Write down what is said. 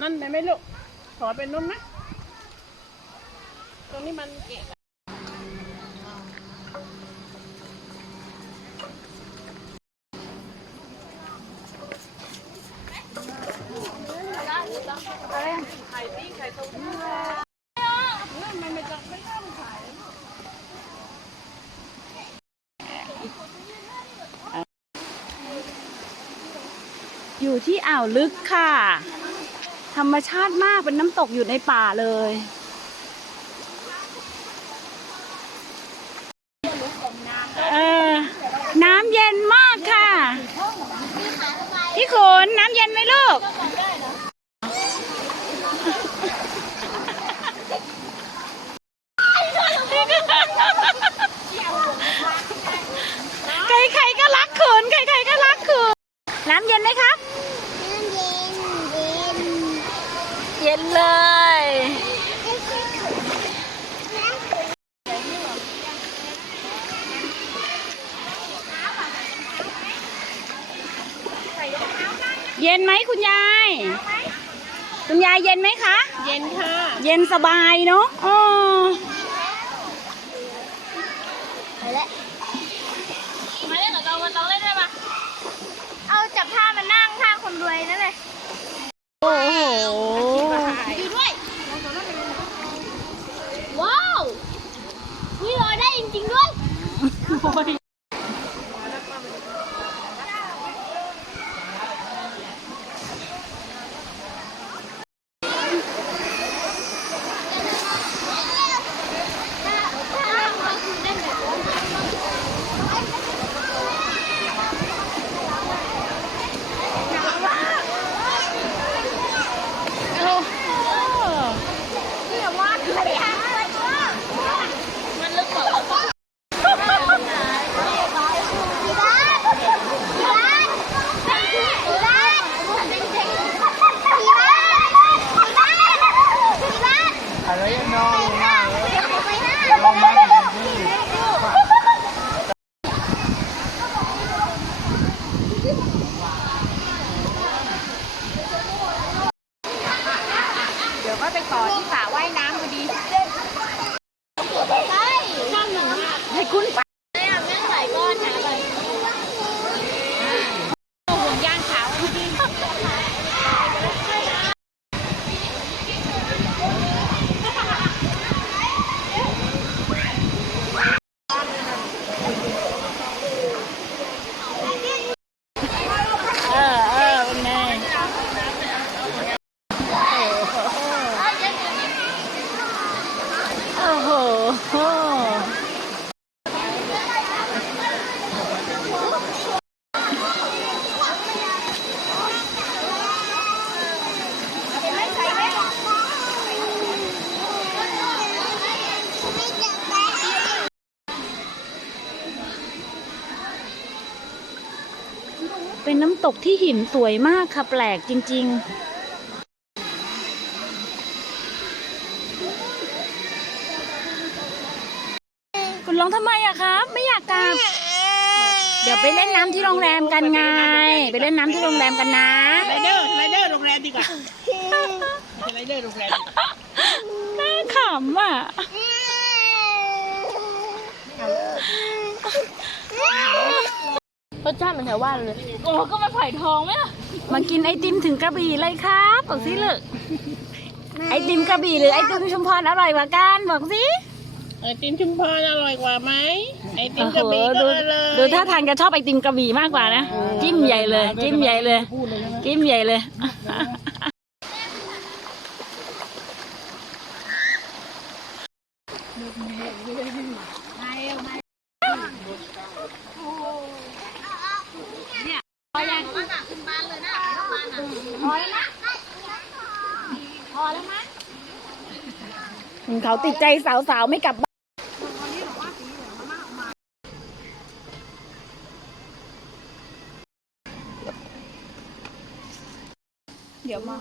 นั่นได้ไหมลูก ขอเป็นนุ่มนะ ตรงนี้มันเกะไข่ปิ้งไข่ต้มนื้อมันไม่ต้องไม่ต้องขายอยู่ที่อ่าวลึกค่ะ ธรรมชาติมากเป็นน้ำตกอยู่ในป่าเลย เออ น้ำเย็นมากค่ะ พี่ขนน้ำเย็นไหมลูก ใครๆก็รักขุนใครๆก็รักขุนน้ำเย็นไหมครับ เย็นเลย เย็นไหมคุณยาย คุณยายเย็นไหมคะ เย็นค่ะ เย็นสบายเนาะอ๋อ Buku. ดี๋ยวก็ไปต่อที่สระว่ายน้ำพอดีใช่ช่างหนึ่งอะให้คุณไป เนี่ยแม่งหลายก้อนหาไปห่วงยางขาวพอดี เออเออเป็นไงโอ้โห เป็นน้ำตกที่หินสวยมากค่ะ แปลกจริง ๆคุณร้องทำไมอะครับ ไม่อยากกลับ เดี๋ยวไปเล่นน้ำที่โรงแรมกันไง ไปเล่นน้ำที่โรงแรมกันนะไรเดอร์ไรเดอร์โรงแรมดีกว่าไรเดอร์โรงแรมน่าขำอะ รสชาติเหมือนแถวบ้านเลย โอ้ก็มาไผ่ทองไหมล่ะมากินไอติมถึงกระบี่เลยครับบอกสิลูกไอติมกระบี่หรือไอติมชุมพรอร่อยกว่ากันบอกสิไอติมชุมพรอร่อยกว่าไหมไอติมโอ้กระโหบี่ก็ดูอร่อยดูท่าทางจะชอบไอติมกระบี่มากกว่านะจิ้มใหญ่เลย จิ้มใหญ่เลยจิ้มใหญ่เลย พอแล้วมะพอแล้วนะเขาติดใจสาวๆไม่กลับบ้านเดี๋ยวมา